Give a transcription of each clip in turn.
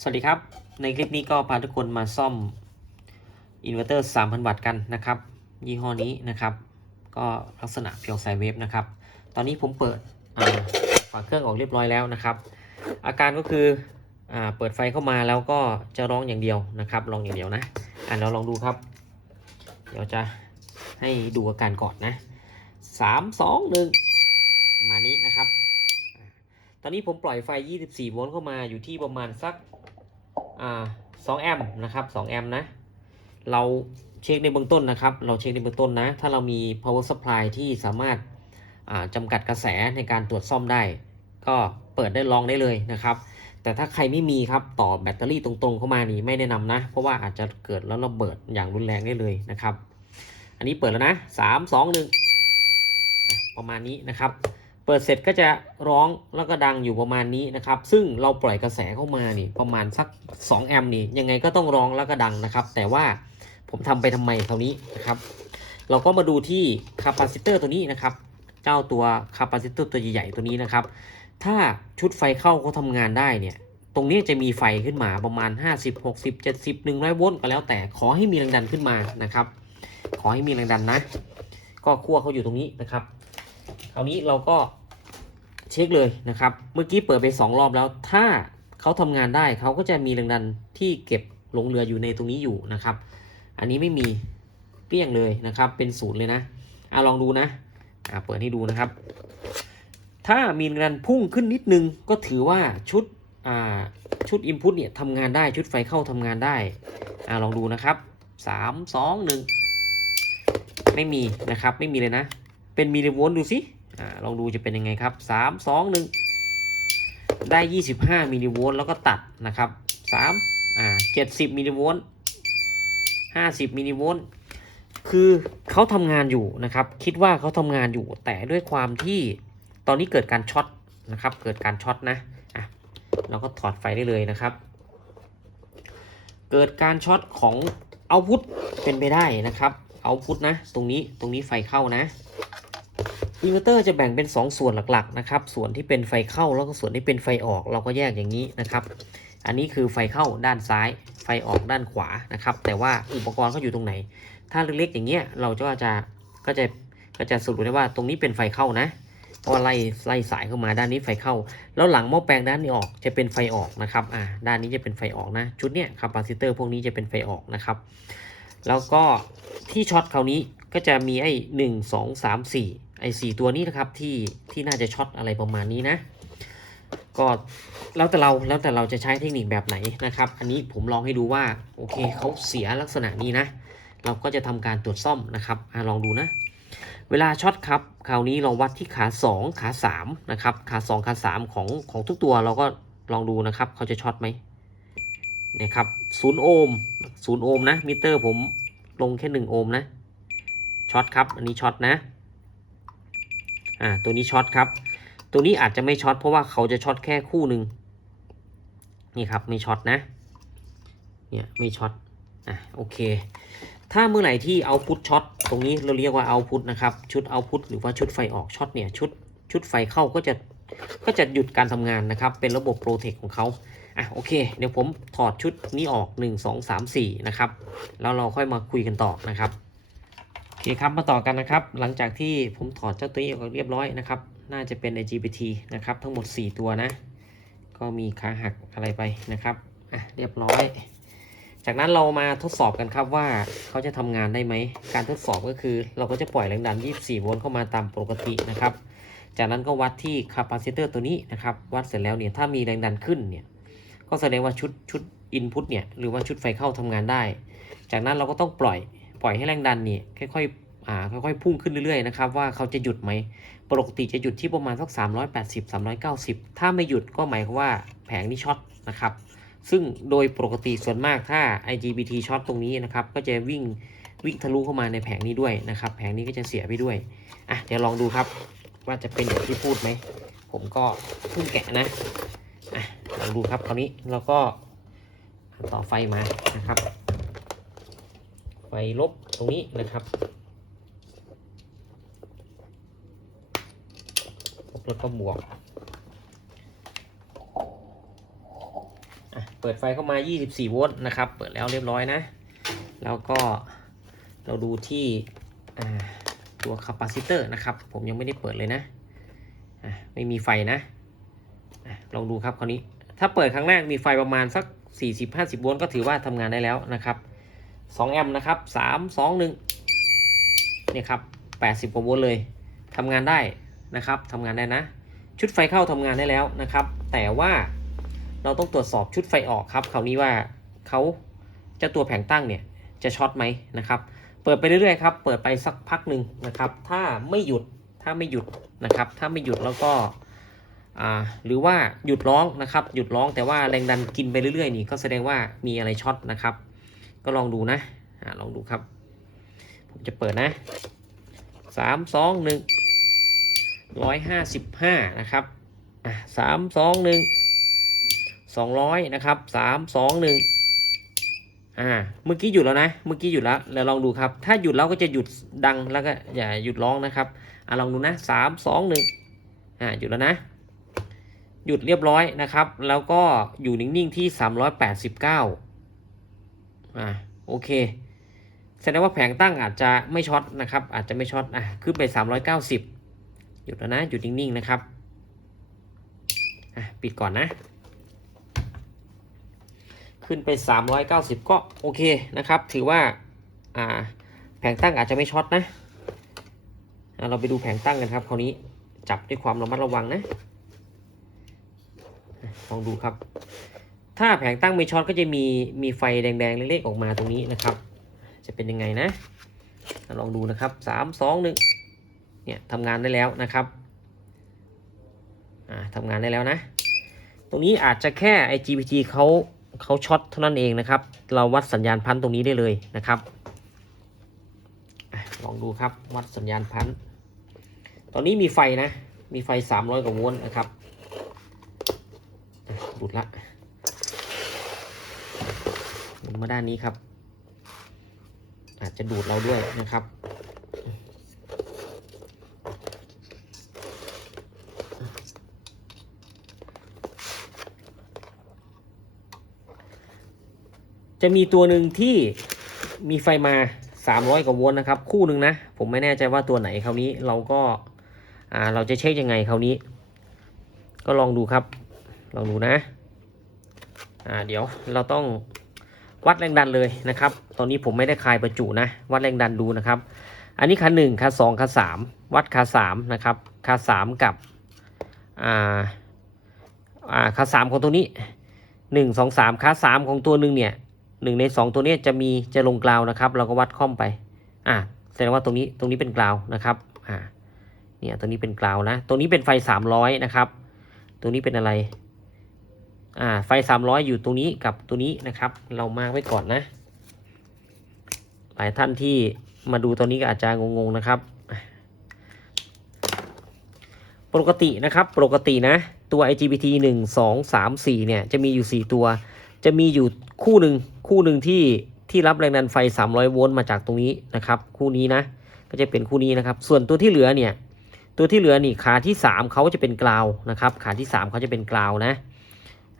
สวัสดีครับ ในคลิปนี้ก็พาทุกคนมาซ่อมอินเวอร์เตอร์ 3,000 วัตต์กันนะครับ ยี่ห้อนี้นะครับ ก็ลักษณะเพียวไซเวฟนะครับ ตอนนี้ผมเปิดอ่าฝาเครื่องออกเรียบร้อยแล้วนะครับ อาการก็คืออเปิดไฟเข้ามาแล้วก็จะร้องอย่างเดียวนะครับลองอย่างเดียวนะอ่าเราลองดูครับ เดี๋ยวจะให้ดูอาการก่อนนะสามสองหนึ่งมานี้นะครับ ตอนนี้ผมปล่อยไฟ 24 โวลต์เข้ามาอยู่ที่ประมาณสัก อ่า2แอมป์นะครับ2แอมป์นะ เราเช็คในเบื้องต้นนะครับ เราเช็คในเบื้องต้นนะ ถ้าเรามี power supply ที่สามารถาจำกัดกระแสในการตรวจซ่อมได้ ก็เปิดได้ลองได้เลยนะครับ แต่ถ้าใครไม่มีครับต่อแบตเตอรี่ตรงๆ เข้ามานี่ไม่แนะนำนะ เพราะว่าอาจจะเกิดแล้วระเบิดอย่างรุนแรงได้เลยนะครับ อันนี้เปิดแล้วนะ 3 2 1 ประมาณนี้นะครับ เปิดเสร็จก็จะร้องแล้วก็ดังอยู่ประมาณนี้นะครับ ซึ่งเราปล่อยกระแสเข้ามานี่ประมาณสัก 2 แอมป์นี่ยังไงก็ต้องร้องแล้วก็ดังนะครับ แต่ว่าผมทำไปทำไมคราวนี้นะครับ เราก็มาดูที่คาปาซิเตอร์ตัวนี้นะครับเจ้าตัวคาปาซิเตอร์ตัวใหญ่ๆตัวนี้นะครับ ถ้าชุดไฟเข้าเขาทำงานได้เนี่ยตรงนี้จะมีไฟขึ้นมาประมาณ 50 60 70 100โวลต์ก็แล้วแต่ขอให้มีแรงดันขึ้นมานะครับ ขอให้มีแรงดันนะ ก็ขั้วเขาอยู่ตรงนี้นะครับ คราวนี้เราก็เช็คเลยนะครับ เมื่อกี้เปิดไป 2 รอบแล้ว ถ้าเขาทำงานได้เขาก็จะมีแรงดันที่เก็บหลงเหลืออยู่ในตรงนี้อยู่นะครับ อันนี้ไม่มีเกลี้ยงเลยนะครับ เป็นศูนย์เลยนะอะลองดูนะอะเปิดให้ดูนะครับ ถ้ามีแรงดันพุ่งขึ้นนิดนึงก็ถือว่าชุดอ่าชุดอินพุตเนี่ยทำงานได้ชุดไฟเข้าทำงานได้อะลองดูนะครับสามสองหนึ่งไม่มีนะครับ ไม่มีเลยนะ เป็นมิลลิโวลต์ดูสิ อ่าลองดูจะเป็นยังไงครับสามสองหนึ่งได้ยี่สิบห้ามิลลิโวลต์แล้วก็ตัดนะครับสามอ่าเจ็ดสิบมิลลิโวลต์ห้าสิบมิลลิโวลต์คือเขาทำงานอยู่นะครับ คิดว่าเขาทำงานอยู่แต่ด้วยความที่ตอนนี้เกิดการช็อตนะครับ เกิดการช็อตนะอะเราก็ถอดไฟได้เลยนะครับ เกิดการช็อตของเอาพุทเป็นไปได้นะครับเอาพุทนะ ตรงนี้ตรงนี้ไฟเข้านะ อินเวอร์เตอร์จะแบ่งเป็น 2 ส่วนหลักๆนะครับ ส่วนที่เป็นไฟเข้าแล้วก็ส่วนที่เป็นไฟออกเราก็แยกอย่างนี้นะครับ อันนี้คือไฟเข้าด้านซ้าย ไฟออกด้านขวานะครับ แต่ว่าอุปกรณ์เขาอยู่ตรงไหน ถ้าเล็กๆอย่างเงี้ยเราก็จะก็จะก็จะสรุปได้ว่าตรงนี้เป็นไฟเข้านะเพราะว่าไล่ไล่สายเข้ามาด้านนี้ไฟเข้า แล้วหลังหม้อแปลงด้านนี้ออกจะเป็นไฟออกนะครับอ่าด้านนี้จะเป็นไฟออกนะ ชุดเนี้ยคาปาซิเตอร์พวกนี้จะเป็นไฟออกนะครับ แล้วก็ที่ช็อตคราวนี้ก็จะมีไอ้หนึ่งสองสามสี่ไอ้สี่ตัวนี้นะครับที่ที่น่าจะช็อตอะไรประมาณนี้นะ ก็แล้วแต่เราแล้วแต่เราจะใช้เทคนิคแบบไหนนะครับ อันนี้ผมลองให้ดูว่าโอเคเขาเสียลักษณะนี้นะ เราก็จะทำการตรวจซ่อมนะครับอลองดูนะ เวลาช็อตครับ คราวนี้เราวัดที่ขา 2 ขา 3 นะครับ ขา 2 ขา 3 ของของทุกตัวเราก็ลองดูนะครับเขาจะช็อตไหมเนี่ยครับศูนย์โอห์มศูนย์โอห์มนะมิเตอร์ผมลงแค่ 1 โอห์มนะช็อตครับ อันนี้ช็อตนะ อ่าตัวนี้ช็อตครับ ตัวนี้อาจจะไม่ช็อตเพราะว่าเขาจะช็อตแค่คู่หนึ่งนี่ครับไม่ช็อตนะเนี่ยไม่ช็อตอะโอเค ถ้าเมื่อไหร่ที่เอาพุทช็อตตรงนี้เราเรียกว่าเอาพุทนะครับชุดเอาพุทหรือว่าชุดไฟออกช็อตเนี่ยชุดชุดไฟเข้าก็จะก็จะหยุดการทำงานนะครับ เป็นระบบโปรเทคของเขาอะโอเค เดี๋ยวผมถอดชุดนี้ออก 1 2 3 4 นะครับ แล้วเราค่อยมาคุยกันต่อนะครับ คครับมาต่อกันนะครับ หลังจากที่ผมถอดเจ้าตัวนี้ออกเรียบร้อยนะครับ น่าจะเป็น LGBT นะครับ ทั้งหมด 4 ตัวนะ ก็มีขาหักอะไรไปนะครับอะเรียบร้อย จากนั้นเรามาทดสอบกันครับว่าเขาจะทำงานได้ไหม การทดสอบก็คือเราก็จะปล่อยแรงดัน 24 โวลต์เข้ามาตามปกตินะครับ จากนั้นก็วัดที่คาปาซิเตอร์ตัวนี้นะครับ วัดเสร็จแล้วเนี่ยถ้ามีแรงดันขึ้นเนี่ยก็แสดงว่าชุดชุดอินพุตเนี่ยหรือว่าชุดไฟเข้าทำงานได้ จากนั้นเราก็ต้องปล่อย ปล่อยให้แรงดันเนี่ยค่อยๆอ่าค่อยๆพุ่งขึ้นเรื่อยๆนะครับว่าเขาจะหยุดไหมปกติจะหยุดที่ประมาณสัก 380 390 ถ้าไม่หยุดก็หมายความว่าแผงนี้ช็อตนะครับซึ่งโดยปกติส่วนมากถ้า IGBT ช็อตตรงนี้นะครับก็จะวิ่งวิ่งทะลุเข้ามาในแผงนี้ด้วยนะครับแผงนี้ก็จะเสียไปด้วยอะเดี๋ยวลองดูครับว่าจะเป็นอย่างที่พูดไหม ผมก็เพิ่งแกะนะอะลองดูครับคราวนี้เราก็ต่อไฟมานะครับ ไฟลบตรงนี้นะครับลบแล้วก็บวกเปิดไฟเข้ามา 24 โวลต์นะครับ เปิดแล้วเรียบร้อยนะ แล้วก็เราดูที่ตัวคาปาซิเตอร์นะครับ ผมยังไม่ได้เปิดเลยนะไม่มีไฟนะอะลองดูครับคราวนี้ ถ้าเปิดครั้งแรกมีไฟประมาณสัก 40-50 โวลต์ก็ถือว่าทำงานได้แล้วนะครับ 2 แอมป์นะครับ 3 2 1เนี่ยครับ 80กว่าโวลต์เลยทำงานได้นะครับทำงานได้นะ ชุดไฟเข้าทำงานได้แล้วนะครับ แต่ว่าเราต้องตรวจสอบชุดไฟออกครับคราวนี้ว่าเขาเจ้าตัวแผงตั้งเนี่ยจะช็อตไหมนะครับ เปิดไปเรื่อยๆครับเปิดไปสักพักหนึ่งนะครับ ถ้าไม่หยุดถ้าไม่หยุดนะครับ ถ้าไม่หยุดแล้วก็หรือว่าหยุดร้องนะครับ หยุดร้องแต่ว่าแรงดันกินไปเรื่อยๆ นี่ก็แสดงว่ามีอะไรช็อตนะครับ ก็ลองดูนะอ่าลองดูครับ ผมจะเปิดนะสามสองหนึ่งร้อยห้าสิบห้านะครับอะสามสองหนึ่งสองร้อยนะครับสามสองหนึ่งอ่าเมื่อกี้หยุดแล้วนะ เมื่อกี้หยุดแล้วแล้วลองดูครับ ถ้าหยุดแล้วก็จะหยุดดังแล้วก็อย่าหยุดร้องนะครับอะลองดูนะสามสองหนึ่งอ่าหยุดแล้วนะ หยุดเรียบร้อยนะครับ แล้วก็อยู่นิ่งๆที่389อ่า โอเค แสดงว่าแผงตั้งอาจจะไม่ช็อตนะครับ อาจจะไม่ช็อตอะขึ้นไป 390 หยุดแล้วนะหยุดนิ่งๆนะครับอะปิดก่อนนะ ขึ้นไป 390 ก็โอเคนะครับ ถือว่าอ่าแผงตั้งอาจจะไม่ช็อตนะะเราไปดูแผงตั้งกันครับคราวนี้จับด้วยความระมัดระวังนะลองดูครับ ถ้าแผงตั้งไม่ช็อตก็จะมีมีไฟแดงๆเล็กๆออกมาตรงนี้นะครับ จะเป็นยังไงนะ ลองดูนะครับสามสองหนึ่งเนี่ยทำงานได้แล้วนะครับอ่าทำงานได้แล้วนะ ตรงนี้อาจจะแค่ IGBT เขาเขาช็อตเท่านั้นเองนะครับ เราวัดสัญญาณพันธุ์ตรงนี้ได้เลยนะครับอลองดูครับวัดสัญญาณพันธุ์ตอนนี้มีไฟนะ มีไฟ 300กว่าโวลต์นะครับหลุดละ หมุนมาด้านนี้ครับ อาจจะดูดเราด้วยนะครับจะมีตัวหนึ่งที่มีไฟมา 300 กว่าโวลต์นะครับ คู่หนึ่งนะ ผมไม่แน่ใจว่าตัวไหนคราวนี้เราก็อ่าเราจะเช็คยังไงคราวนี้ ก็ลองดูครับ ลองดูนะอ่าเดี๋ยวเราต้อง วัดแรงดันเลยนะครับ ตอนนี้ผมไม่ได้คลายประจุนะ วัดแรงดันดูนะครับ อันนี้คันหนึ่งคันสองคันสามวัดคันสามนะครับคันสามกับอ่าอ่าคันสามของตัวนี้หนึ่งสองสามคันสามของตัวหนึ่งเนี่ยหนึ่งในสองตัวนี้จะมีจะลงกราวนะครับ เราก็วัดค่อมไปอ่าแสดงว่าตรงนี้ตรงนี้เป็นกราวนะครับอ่าเนี่ยตัวนี้เป็นกราวนะตรงนี้เป็นไฟสามร้อยนะครับ ตัวนี้เป็นอะไร อ่าไฟ300อยู่ตรงนี้กับตัวนี้นะครับ เรามาไว้ก่อนนะ หลายท่านที่มาดูตอนนี้ก็อาจจะงงๆนะครับ ปกตินะครับปกตินะตัว IGBT 1 2 3 4เนี่ยจะมีอยู่ 4 ตัว จะมีอยู่คู่หนึ่งคู่หนึ่งที่ที่รับแรงดันไฟ 300 โวลต์มาจากตรงนี้นะครับ คู่นี้นะ ก็จะเป็นคู่นี้นะครับ ส่วนตัวที่เหลือเนี่ย ตัวที่เหลือนี่ขาที่ 3เขาจะเป็นกราวนะครับ ขาที่ 3เขาจะเป็นกราวนะ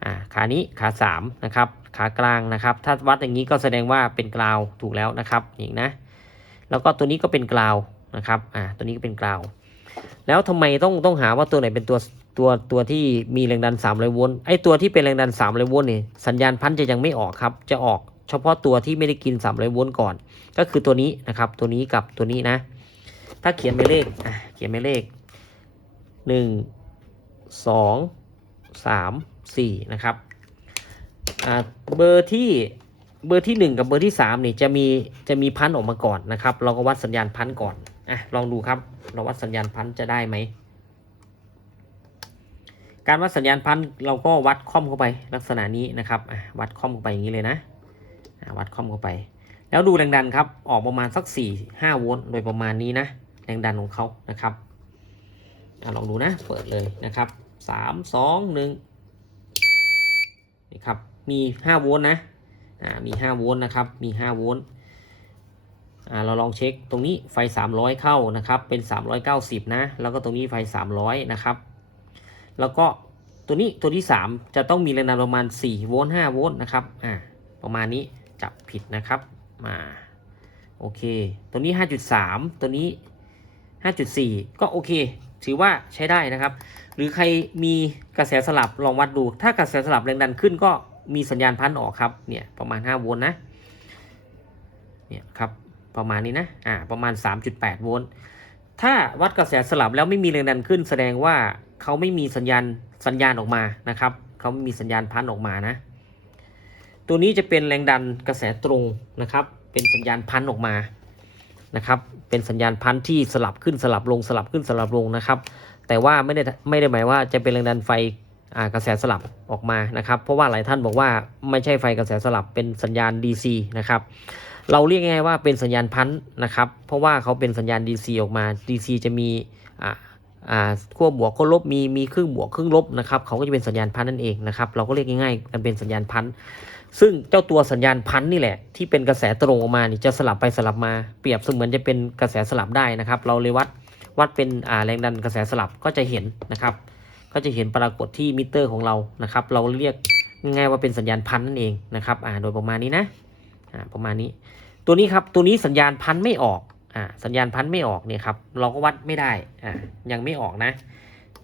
อ่าขานี้ขาสามนะครับขากลางนะครับ ถ้าวัดอย่างนี้ก็แสดงว่าเป็นกราวถูกแล้วนะครับอย่างนะแล้วก็ตัวนี้ก็เป็นกราวนะครับอ่าตัวนี้ก็เป็นกราวแล้วทำไมต้องต้องหาว่าตัวไหนเป็นตัวตัวตัวที่มีแรงดัน300โวลต์ไอตัวที่เป็นแรงดัน300โวลต์เนี่ยสัญญาณพันจะยังไม่ออกครับ จะออกเฉพาะตัวที่ไม่ได้กิน300โวลต์ก่อน ก็คือตัวนี้นะครับ ตัวนี้กับตัวนี้นะ ถ้าเขียนหมายเลขเขียนหมายเลขหนึ่ง สี่นะครับเบอร์ที่เบอร์ที่หนึ่งกับเบอร์ที่สามนี่จะมีจะมีพันออกมาก่อนนะครับ เราก็วัดสัญญาณพันก่อนอะลองดูครับ เราวัดสัญญาณพันจะได้ไหมการวัดสัญญาณพันเราก็วัดค่อมเข้าไปลักษณะนี้นะครับวัดค่อมเข้าไปอย่างนี้เลยนะวัดค่อมเข้าไป แล้วดูแรงดันครับออกประมาณสัก 4 5 โวลต์โดยประมาณนี้นะแรงดันของเขานะครับอลองดูนะเปิดเลยนะครับสามสองหนึ่ง ครับ มีห้าโวลต์นะอ่ามีห้าโวลต์นะครับมีห้าโวลต์อ่าเราลองเช็คตรงนี้ไฟสามร้อยเข้านะครับเป็นสามร้อยเก้าสิบนะ แล้วก็ตรงนี้ไฟสามร้อยนะครับ แล้วก็ตัวนี้ตัวที่ 3 จะต้องมีแรงดันประมาณ4โวลต์5โวลต์นะครับอ่าประมาณนี้จับผิดนะครับมาโอเค ตัวนี้ 5.3 ตัวนี้ 5.4 ก็โอเค ถือว่าใช้ได้นะครับ หรือใครมีกระแสสลับลองวัดดู ถ้ากระแสสลับแรงดันขึ้นก็มีสัญญาณพันออกครับเนี่ยประมาณ 5 โวลต์นะเนี่ยครับประมาณนี้นะอ่าประมาณ 3.8 โวลต์ถ้าวัดกระแสสลับแล้วไม่มีแรงดันขึ้น แสดงว่าเขาไม่มีสัญญาณสัญญาณออกมานะครับเขาไม่มีสัญญาณพันออกมานะตัวนี้จะเป็นแรงดันกระแสตรงนะครับ เป็นสัญญาณพันออกมา นะครับ เป็นสัญญาณพันที่สลับขึ้นสลับลงสลับขึ้นสลับลงนะครับ แต่ว่าไม่ได้ไม่ได้หมายว่าจะเป็นแรงดันไฟกระแสสลับออกมานะครับ เพราะว่าหลายท่านบอกว่าไม่ใช่ไฟกระแสสลับเป็นสัญญาณ DC นะครับ เราเรียกง่ายว่าเป็นสัญญาณพันนะครับ เพราะว่าเขาเป็นสัญญาณ DC ออกมา DC จะมีอ่าอ่าขั้วบวกขั้วลบมีมีครึ่งบวกครึ่งลบนะครับเขาก็จะเป็นสัญญาณพันนั่นเองนะครับ เราก็เรียกง่ายๆกันเป็นสัญญาณพัน ซึ่งเจ้าตัวสัญญาณพันนี่แหละ ที่เป็นกระแสตรงออกมานี่จะสลับไปสลับมาเปรียบเสมือนจะเป็นกระแสสลับได้นะครับ เราเลยวัดวัดเป็นอ่าแรงดันกระแสสลับก็จะเห็นนะครับ ก็จะเห็นปรากฏที่มิเตอร์ของเรานะครับ เราเรียกง่ายว่าเป็นสัญญาณพันนั่นเองนะครับอ่าโดยประมาณนี้นะอ่าประมาณนี้ ตัวนี้ครับตัวนี้สัญญาณพันไม่ออกอ่าสัญญาณพันไม่ออกเนี่ยครับเราก็วัดไม่ได้อ่ายังไม่ออกนะ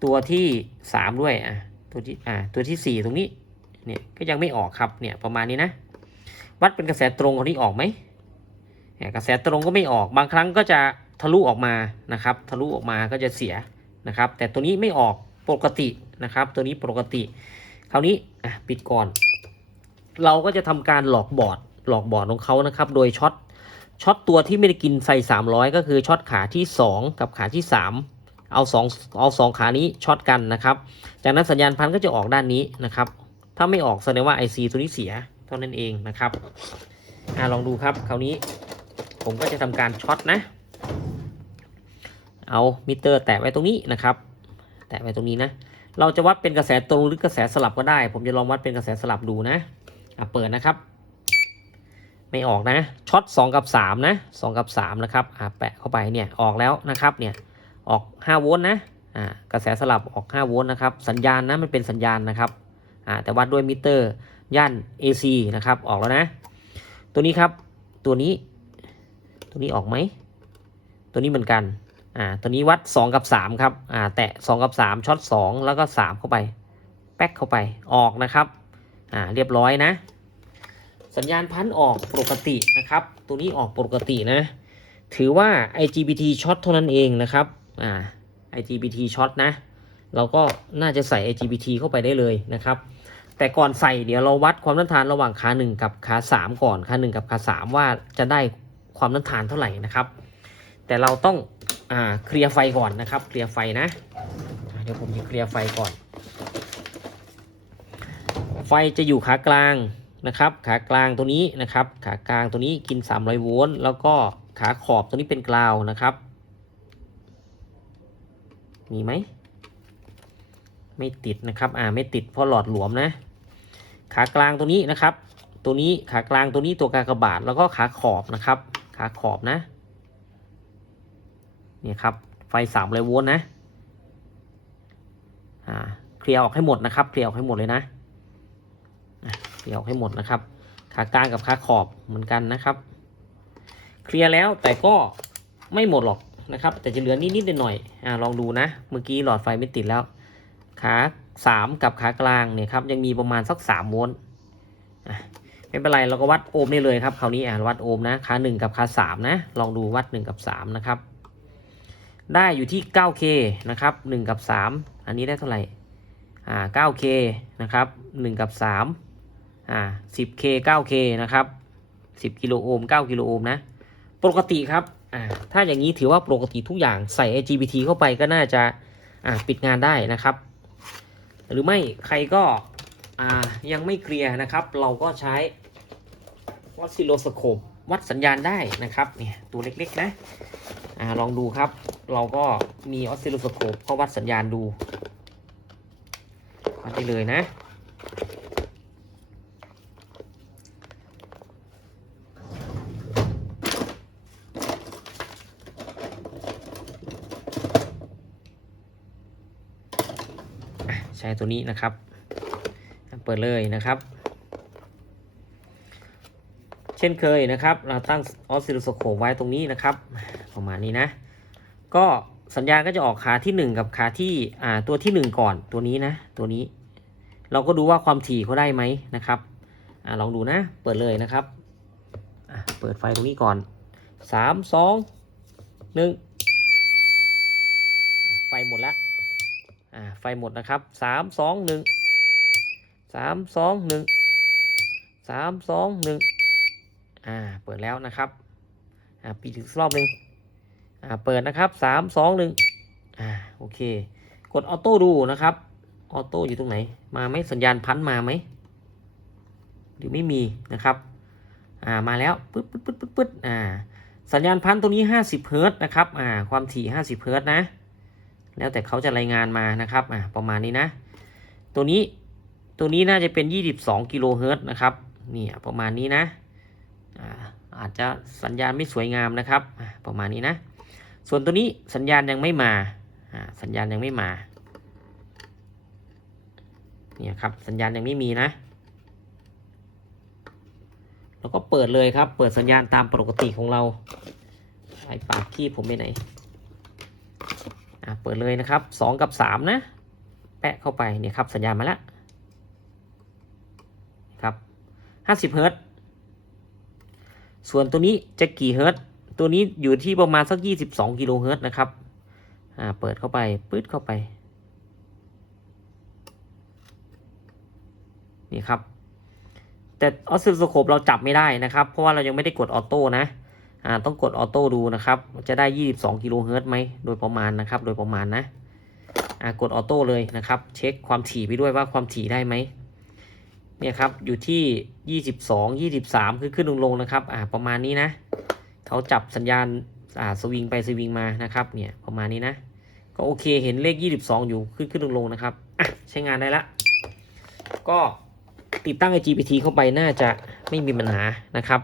ตัวที่สามด้วยอ่าตัวที่อ่าตัวที่สี่ตรงนี้ เนี่ยก็ยังไม่ออกครับเนี่ยประมาณนี้นะวัดเป็นกระแสตรงคนนี้ออกไหมเนี่ยกระแสตรงก็ไม่ออกบางครั้งก็จะทะลุออกมานะครับ ทะลุออกมาก็จะเสียนะครับ แต่ตัวนี้ไม่ออกปกตินะครับ ตัวนี้ปกติ คราวนี้อะปิดก่อน เราก็จะทำการหลอกบอร์ดหลอกบอร์ดของเขานะครับ โดยช็อตช็อตตัวที่ไม่ได้กินไฟ300 ก็คือช็อตขาที่ 2 กับขาที่ 3 เอา2เอาสองขานี้ช็อตกันนะครับ จากนั้นสัญญาณพันก็จะออกด้านนี้นะครับ ถ้าไม่ออกแสดงว่า IC ตัวนี้เสียเท่านั้นเองนะครับอ่าลองดูครับคราวนี้ผมก็จะทำการช็อตนะ เอามิเตอร์แตะไว้ตรงนี้นะครับ แตะไว้ตรงนี้นะ เราจะวัดเป็นกระแสตรงหรือกระแสสลับก็ได้ ผมจะลองวัดเป็นกระแสสลับดูนะอะเปิดนะครับ ไม่ออกนะ ช็อต2กับ3นะ2กับ3นะครับอะแปะเข้าไปเนี่ยออกแล้วนะครับเนี่ยออก 5 โวลต์นะอ่ากระแสสลับออก 5 โวลต์นะครับ สัญญาณนะมันเป็นสัญญาณนะครับ แต่วัดด้วยมิเตอร์ย่าน AC นะครับ ออกแล้วนะ ตัวนี้ครับ ตัวนี้ ตัวนี้ออกไหม ตัวนี้เหมือนกัน อ่า ตัวนี้วัด 2 กับ 3 ครับ อ่า แตะ 2 กับ 3 ช็อต 2 แล้วก็ 3 เข้าไป แป๊กเข้าไป ออกนะครับ อ่า เรียบร้อยนะ สัญญาณพันออกปกตินะครับ ตัวนี้ออกปกตินะ ถือว่า IGBT ช็อตเท่านั้นเองนะครับ อ่า IGBT ช็อตนะ เราก็น่าจะใส่ IGBT เข้าไปได้เลยนะครับ แต่ก่อนใส่เดี๋ยวเราวัดความต้านทานระหว่างขา 1 กับขา 3 ก่อนขา 1 กับขา 3 ว่าจะได้ความต้านทานเท่าไหร่นะครับ แต่เราต้องอ่าเคลียร์ไฟก่อนนะครับ เคลียร์ไฟนะ เดี๋ยวผมจะเคลียร์ไฟก่อน ไฟจะอยู่ขากลางนะครับ ขากลางตัวนี้นะครับ ขากลางตัวนี้กิน 300 โวลต์ แล้วก็ขาขอบตัวนี้เป็นกราวนะครับ มีไหม ไม่ติดนะครับอ่าไม่ติดเพราะหลอดหลวมนะ ขากลางตัวนี้นะครับ ตัวนี้ขากลางตัวนี้ตัวกากบาทแล้วก็ขาขอบนะครับ ขาขอบนะนี่ครับไฟสามร้อยโวลต์นะอ่าเคลียร์ออกให้หมดนะครับ เคลียร์ออกให้หมดเลยนะอะเคลียร์ออกให้หมดนะครับ ขากลางกับขาขอบเหมือนกันนะครับ เคลียร์แล้วแต่ก็ไม่หมดหรอกนะครับ แต่จะเหลือนิดๆหน่อยๆอ่าลองดูนะ เมื่อกี้หลอดไฟไม่ติดแล้ว ขาสามกับขากลางเนี่ยครับยังมีประมาณสักสามโวลต์ไม่เป็นไรเราก็วัดโอห์มได้เลยครับคราวนี้อ่าวัดโอห์มนะขาหนึ่งกับขาสามนะลองดูวัดหนึ่งกับสามนะครับได้อยู่ที่ 9K นะครับ 1 กับ 3 อันนี้ได้เท่าไหร่ อ่า 9K นะครับ 1 กับ 3 อ่า 10K 9K นะครับ 10 กิโลโอห์ม 9 กิโลโอห์มนะ ปกติครับ อ่า ถ้าอย่างนี้ถือว่าปกติทุกอย่างใส่ IGBT เข้าไปก็น่าจะ อ่า ปิดงานได้นะครับ หรือไม่ใครก็ยังไม่เคลียร์นะครับ เราก็ใช้วัดซิโลสโคปวัดสัญญาณได้นะครับเนี่ยตัวเล็กๆนะอลองดูครับ เราก็มีออสซิลโลสโคปก็วัดสัญญาณดูวัดได้เลยนะ ตัวนี้นะครับ เปิดเลยนะครับ เช่นเคยนะครับ เราตั้งออสซิลโสโคปไว้ตรงนี้นะครับ ประมาณนี้นะ ก็สัญญาณก็จะออกขาที่ 1 กับขาที่อ่าตัวที่ 1 ก่อนตัวนี้นะ ตัวนี้ เราก็ดูว่าความถี่เขาได้ไหมนะครับอลองดูนะ เปิดเลยนะครับเปิดไฟตรงนี้ก่อน3 2 1อะไฟหมดแล้ว อ่าไฟหมดนะครับ3 2 1 3 2 1 3 2 1อ่าเปิดแล้วนะครับอ่าปิดอีกรอบหนึ่งอ่าเปิดนะครับสามสองหนึ่งอ่าโอเค กดออโต้ดูนะครับออโต้อยู่ตรงไหน มาไหมสัญญาณพันมาไหมหรือไม่มีนะครับอ่ามาแล้วปึ๊ดปึ๊ดปึ๊ดปึ๊ดปึ๊ดอ่าสัญญาณพันตัวนี้ 50เฮิร์ตนะครับอ่าความถี่ 50เฮิร์ตนะ แล้วแต่เขาจะรายงานมานะครับอ่าประมาณนี้นะ ตัวนี้ตัวนี้น่าจะเป็น 22กิโลเฮิรตซ์นะครับเนี่ยประมาณนี้นะอ่าอาจจะสัญญาณไม่สวยงามนะครับอ่าประมาณนี้นะ ส่วนตัวนี้สัญญาณยังไม่มาอ่าสัญญาณยังไม่มาเนี่ยครับสัญญาณยังไม่มีนะ แล้วก็เปิดเลยครับ เปิดสัญญาณตามปกติของเราไอปากขี้ผมไปไหน เปิดเลยนะครับสองกับสามนะ แปะเข้าไปเนี่ยครับสัญญาณมาแล้วครับห้าสิบเฮิร์ตซ์ส่วนตัวนี้จะกี่เฮิร์ตซ์ตัวนี้อยู่ที่ประมาณสักยี่สิบสองกิโลเฮิร์ตซ์นะครับอ่าเปิดเข้าไปปื๊ดเข้าไปนี่ครับแต่ออสซิลโสโคปเราจับไม่ได้นะครับ เพราะว่าเรายังไม่ได้กดออโต้นะ อ่าต้องกดออโต้ดูนะครับ จะได้ 22กิโลเฮิรตซ์ไหมโดยประมาณนะครับ โดยประมาณนะอ่ากดออโต้เลยนะครับ เช็คความถี่ไปด้วยว่าความถี่ได้ไหมเนี่ยครับอยู่ที่ 22 23 คือขึ้นลงลงนะครับอ่าประมาณนี้นะเขาจับสัญญาณอ่าสวิงไปสวิงมานะครับเนี่ยประมาณนี้นะ ก็โอเคเห็นเลข 22 อยู่ขึ้นขึ้นลงลงนะครับอะใช้งานได้ละ ก็ติดตั้ง IGBT เข้าไปน่าจะไม่มีปัญหานะครับ